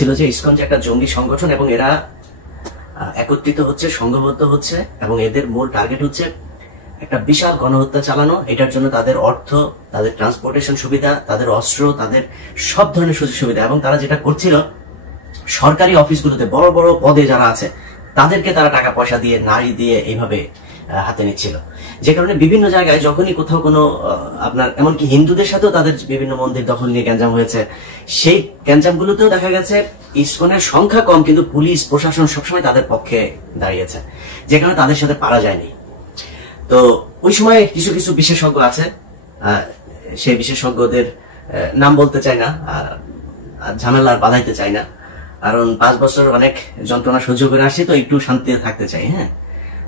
ছিল যে ইসকন যে একটা জঙ্গি সংগঠন এবং এরা একত্রিত হচ্ছে, সংঘবদ্ধ হচ্ছে এবং এদের মূল টার্গেট হচ্ছে একটা বিশাল গণহত্যা চালানো। এটার জন্য তাদের অর্থ, তাদের ট্রান্সপোর্টেশন সুবিধা, তাদের অস্ত্র, তাদের সব ধরনের সুযোগ সুবিধা, এবং তারা যেটা করছিল সরকারি অফিসগুলোতে বড় বড় পদে যারা আছে তাদেরকে তারা টাকা পয়সা দিয়ে, নারী দিয়ে এইভাবে হাতে নিচ্ছিল। যে কারণে বিভিন্ন জায়গায় যখনই কোথাও কোনো আপনার এমনকি হিন্দুদের সাথেও তাদের বিভিন্ন মন্দির দখল নিয়ে গ্যাঞ্জাম হয়েছে, সেই গ্যাঞ্জামগুলোতেও দেখা গেছে ইসকনের সংখ্যা কম কিন্তু পুলিশ প্রশাসন সবসময় তাদের পক্ষে দাঁড়িয়েছে, যে কারণে তাদের সাথে পারা যায়নি। তো ওই সময় কিছু কিছু বিশেষজ্ঞ আছে, সেই বিশেষজ্ঞদের নাম বলতে চাই না, ঝামেলা বাধাইতে চাই না, কারণ 5 বছর অনেক যন্ত্রণা সহ্য করে আসছি, তো একটু শান্তিতে থাকতে চাই। হ্যাঁ,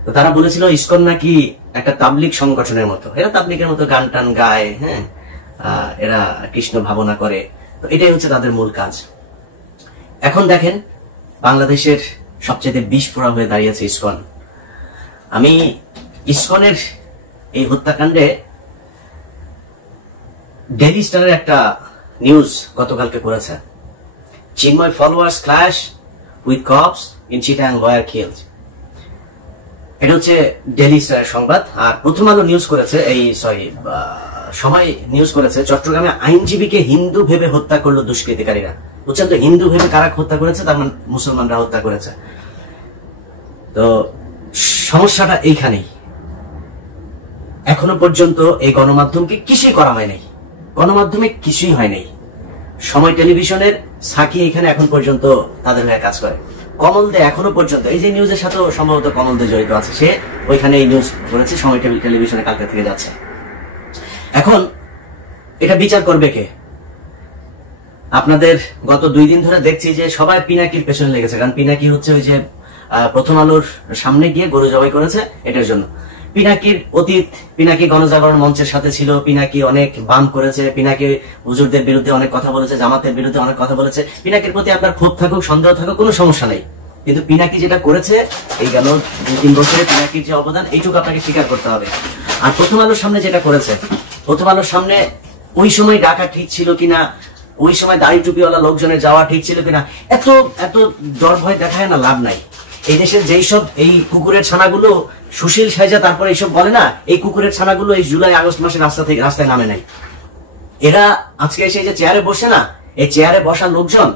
তো তারা বলেছিল ইসকন নাকি একটা তাবলিগ সংগঠনের মতো, এরা তাবলিগের মতো গান টান গায়, হ্যাঁ, এরা কৃষ্ণ ভাবনা করে, তো এটাই হচ্ছে তাদের মূল কাজ। এখন দেখেন বাংলাদেশের সবচেয়ে বিস্ফোরা হয়ে দাঁড়িয়েছে ইসকন। আমি ইসকনের এই হত্যাকাণ্ডে ডেইলি স্টারের একটা নিউজ গতকালকে করেছে, Chinmoy followers clash with cops in Chittagong lawyer killed. এটা হচ্ছে ডেইলি স্টারের সংবাদ। আর প্রথম আলো নিউজ করেছে, সময় নিউজ করেছে, চট্টগ্রামে আইনজীবীকে হিন্দু ভেবে হত্যা করলো দুষ্কৃতিকারীরা। বুঝছেন তো, হিন্দু ভেবে কারা হত্যা করেছে, তার মানে মুসলমানরা হত্যা করেছে। তো সমস্যাটা এইখানেই, এখনো পর্যন্ত এই গণমাধ্যমকে কিছুই করা হয় নাই, গণমাধ্যমে কিছুই হয় নাই। সময় টেলিভিশনের সাকি এখানে এখন পর্যন্ত তাদের হয়ে কাজ করে। কমল দে এখনো পর্যন্ত, এই যে নিউজের সাথেও সম্ভবত কমল দে জড়িত আছে, সে ওইখানে এই নিউজ করেছে, সময় টেলিভিশনে কালকে থেকে যাচ্ছে। এখন এটা বিচার করবে কে? আপনাদের গত 2 দিন ধরে দেখছি যে সবাই পিনাকির পেছনে লেগেছে, কারণ পিনাকি হচ্ছে ওই যে প্রথম আলোর সামনে গিয়ে গরু জবাই করেছে, এটার জন্য। পিনাকির অতীত, পিনাকি গণজাগরণ মঞ্চের সাথে ছিল, পিনাকি অনেক বাম করেছে, পিনাকি হুজুরদের বিরুদ্ধে অনেক কথা বলেছে, জামাতের বিরুদ্ধে অনেক কথা বলেছে। পিনাকির প্রতি আপনার ক্ষোভ থাকুক, সন্দেহ থাকুক, কোনো সমস্যা নেই, কিন্তু পিনাকি যেটা করেছে এই গেল 2-3 বছরে, পিনাকির যে অবদান এইটুকু আপনাকে স্বীকার করতে হবে। আর প্রথম আলোর সামনে যেটা করেছে, প্রথম আলোর সামনে ওই সময় ডাকা ঠিক ছিল কিনা, ওই সময় দাড়ি টুপিওয়ালা লোকজনের যাওয়া ঠিক ছিল কিনা, এত এত ডর ভয় দেখায় না, লাভ নাই। এই দেশের যেই সব এই কুকুরের ছানাগুলো সুশীল সাজা তারপরে এইসব বলে না, এই কুকুরের ছানাগুলো এই জুলাই আগস্ট মাসে রাস্তায় নামে নাই। এরা আজকে এসে যে চেয়ারে বসে না, এই চেয়ারে বসা লোকজন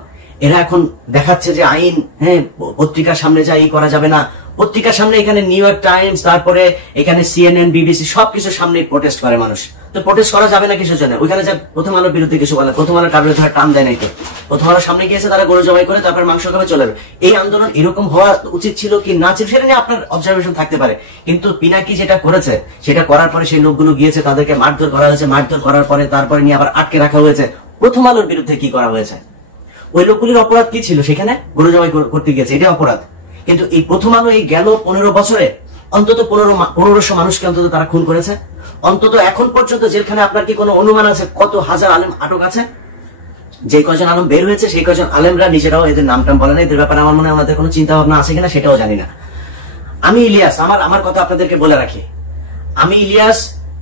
এরা এখন দেখাচ্ছে যে আইন, হ্যাঁ, পত্রিকার সামনে যা এই করা যাবে না, পত্রিকার সামনে এখানে নিউ ইয়র্ক টাইমস, তারপরে এখানে CNN, BBC সবকিছুর সামনে প্রোটেস্ট করে মানুষ। তো প্রোটেস্ট করা যাবে না কিছুর জন্য, ওইখানে যা প্রথম আলোর বিরুদ্ধে কিছু বলে, প্রথম আলোর কারোর ধরে টান দেয় নাই, তো প্রথম আলোর সামনে গিয়েছে, তারা গরু জবাই করে তারপর মাংস খাবে, চলে যাবে। এই আন্দোলন এরকম হওয়া উচিত ছিল কি না ছিল সেটা নিয়ে আপনার অবজারভেশন থাকতে পারে, কিন্তু পিনাকি যেটা করেছে সেটা করার পরে সেই লোকগুলো গিয়েছে, তাদেরকে মারধর করা হয়েছে, মারধর করার পরে তারপরে নিয়ে আবার আটকে রাখা হয়েছে। প্রথম আলোর বিরুদ্ধে কি করা হয়েছে? ওই লোকগুলির অপরাধ কি ছিল? সেখানে গরু জবাই করতে গিয়েছে, এটা অপরাধ। কিন্তু এই প্রথম আলো এই গেল 15 বছরে অন্তত 1500 মানুষকে অন্তত তারা খুন করেছে। অন্তত এখন পর্যন্ত জেলখানে আপনার কি কোনো অনুমান আছে কত হাজার আলেম আটক আছে? যে কয়জন আলেম বের হয়েছে সেই কয়জন আলেমরা নিজেরাও এদের নামটাম বলে না, এদের ব্যাপারে আমার মনে হয় ওনাদের কোনো চিন্তা ভাবনা আছে কিনা সেটাও জানি না। আমি ইলিয়াস, আমার কথা আপনাদেরকে বলে রাখি, আমি ইলিয়াস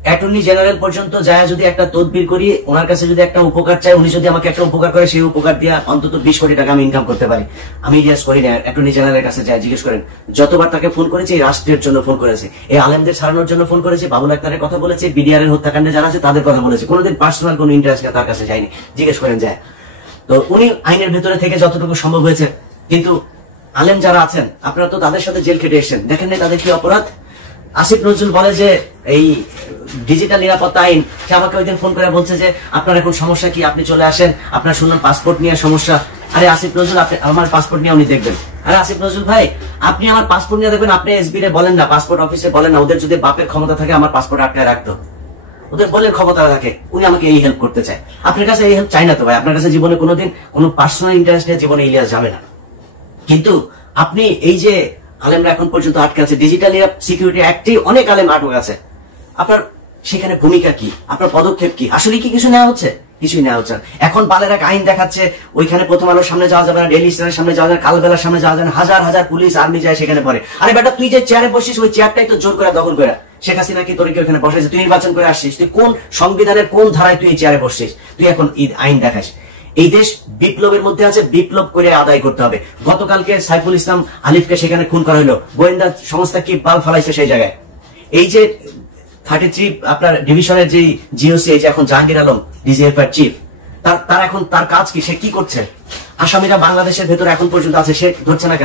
অ্যাটর্নি জেনারেল পর্যন্ত যায় যদি একটা তদবির করি, ওনার কাছে যদি একটা উপকার চাই, উনি যদি আমাকে একটা উপকার করে, সেই উপকার দিয়ে অন্তত 20 কোটি টাকা আমি ইনকাম করতে পারি। আমি ইলিয়াস করি না, অ্যাটর্নি জেনারেলের কাছে যায়, জিজ্ঞেস করেন। যতবার তাকে ফোন করেছি এই রাষ্ট্রের জন্য ফোন করেছি, এই আলেমদের ছাড়ানোর জন্য ফোন করেছি, বাবুল আক্তারের কথা বলেছি, বিডিআর এর হত্যাকাণ্ডে যারা আছে তাদের কথা বলেছি, কোনোদিন পার্সোনাল কোনো ইন্টারেস্ট তার কাছে যায়নি, জিজ্ঞেস করেন যায়। তো উনি আইনের ভেতরে থেকে যতটুকু সম্ভব হয়েছে, কিন্তু আলেম যারা আছেন আপনারা তো তাদের সাথে জেল খেটে এসেছেন, দেখেন না তাদের কি অপরাধ। আসিফ নজরুল বলে যে এই ডিজিটাল নিরাপত্তা আইন, সে আমাকে ওই দিন ফোন করে বলছে যে আপনার এখন সমস্যা কি, আপনি চলে আসেন, আপনার শুনলাম পাসপোর্ট নিয়ে সমস্যা। আরে আসিফ নজরুল, আপনি আমার পাসপোর্ট নিয়ে উনি দেখবেন। আরে আসিফ নজরুল ভাই, আপনি আমার পাসপোর্ট নিয়ে দেখবেন, আপনি এসবি রে বলেন না, পাসপোর্ট অফিসে বলেন না, ওদের যদি বাপের ক্ষমতা থাকে আমার পাসপোর্ট আটকায় রাখতো, ওদের বলে ক্ষমতা থাকে, উনি আমাকে এই হেল্প করতে চায়। আপনার কাছে এই হেল্প চাই না তো ভাই, আপনার কাছে জীবনে কোনোদিন কোনো পার্সোনাল ইন্টারেস্ট নিয়ে জীবনে ইলিয়াস যাবে না। কিন্তু আপনি এই যে আলেমরা এখন পর্যন্ত আটকে আছে, ডিজিটাল সিকিউরিটি অ্যাক্টে অনেক আলেম আটক আছে, আপনার সেখানে ভূমিকা কি, আপনার পদক্ষেপ কি, আসলে কি কিছু নেওয়া হচ্ছে? কিছুই নেওয়া হচ্ছে। এখন বালের এক আইন দেখাচ্ছে, ওইখানে প্রথম আলোর সামনে যাওয়া যাবে না, ডেইলি স্টারের সামনে যাওয়া যাবে না, কালবেলার সামনে যাওয়া যাবে না, হাজার হাজার পুলিশ আর্মি যায় সেখানে পড়ে। আরে বেটা, তুই যে চেয়ারে বসিস ওই চেয়ারটাই তো জোর করে দখল করে শেখ হাসিনা কি তোর ওখানে বসাইছে? তুই নির্বাচন করে আসছিস, তুই কোন সংবিধানের কোন ধারায় তুই এই চেয়ারে বসছিস? তুই এখন আইন দেখাস। এই দেশ বিপ্লবের মধ্যে আছে, বিপ্লব করে আদায় করতে হবে। গতকালকে সাইফুল ইসলাম আলিফকে সেখানে খুন করা হলো, গোয়েন্দা সংস্থা কি বাল ফালাইছে সেই জায়গায়। এই যে 33 আপনার ডিভিশনের যে জিওসি, এই যে এখন জাহাঙ্গীর আলম ডিজিএফ এর চিফ, তার এখন তার কাজ কি, সে কি করছে? আসামিরা বাংলাদেশের ভেতরে এখন পর্যন্ত আছে, সে ধরছে না কেন?